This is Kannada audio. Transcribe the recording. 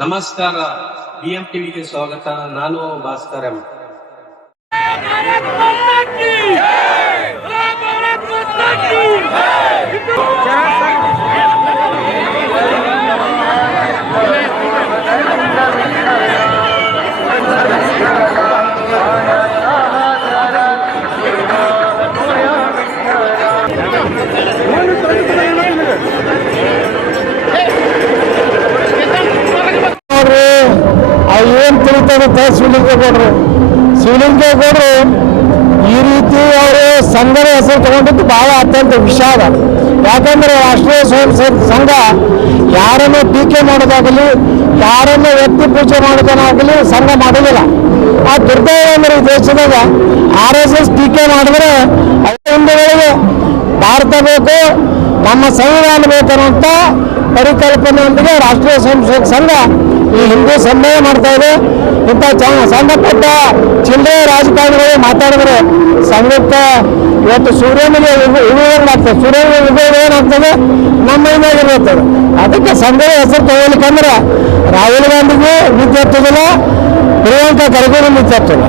ನಮಸ್ಕಾರ. ಬಿಎಂ ಟಿವಿಗೆ ಸ್ವಾಗತ. ನಾನು ಭಾಸ್ಕರ್ ಎಂ. ತಿಳಿತಾರಂತ ಶಿವಲಿಂಗೇಗೌಡರು ಶಿವಲಿಂಗೇಗೌಡರು ಈ ರೀತಿ ಅವರು ಸಂಘದ ಹೆಸರು ತಗೊಂಡಿದ್ದು ಬಹಳ ಅತ್ಯಂತ ವಿಷಾದ. ಯಾಕಂದ್ರೆ ರಾಷ್ಟ್ರೀಯ ಸ್ವಯಂ ಸೇವಕ ಸಂಘ ಯಾರನ್ನು ಟೀಕೆ ಮಾಡೋದಾಗಲಿ, ಯಾರನ್ನು ವ್ಯಕ್ತಿ ಪೂಜೆ ಮಾಡೋದನ್ನಾಗಲಿ ಸಂಘ ಮಾಡಲಿಲ್ಲ ಆ ದುರ್ದೈವ ಅಂದ್ರೆ ದೇಶದಾಗ ಆರ್ ಎಸ್ ಎಸ್ ಟೀಕೆ ಮಾಡಿದ್ರೆ ಹಿಂದುಗಳಿಗೆ ಭಾರತ ಬೇಕು, ನಮ್ಮ ಸಂವಿಧಾನ ಬೇಕನ್ನುವಂತ ಪರಿಕಲ್ಪನೆಯೊಂದಿಗೆ ರಾಷ್ಟ್ರೀಯ ಸ್ವಯಂ ಸೇವಕ ಸಂಘ ಈ ಹಿಂದೂ ಸಂದೇಹ ಮಾಡ್ತಾ ಇದೆ. ಇಂಥ ಚ- ಪುಟ್ಟ ಚಿಲ್ಲರೆ ರಾಜಕಾರಣಿಗಳು ಮಾತಾಡಿದ್ರೆ ಸಂಯುಕ್ತ ಇವತ್ತು ಸೂರ್ಯನಿಗೆ ಉಗುಳಾಗ್ತದೆ ಸೂರ್ಯನಿಗೆ ಉಗುಳು ಏನಾಗ್ತದೆ? ನಮ್ಮ ಇರ್ತದೆ ಅದಕ್ಕೆ ಸಂದೇಹ ಹೆಸರು ತಗೊಳ್ಲಿಕ್ಕಂದ್ರೆ ರಾಹುಲ್ ಗಾಂಧಿಗೂ ವಿದ್ಯಾರ್ಥಿಗಳ ಪ್ರಿಯಾಂಕಾ ಖರ್ಗೆಗೂ ವಿದ್ಯಾರ್ಥಿಗಳ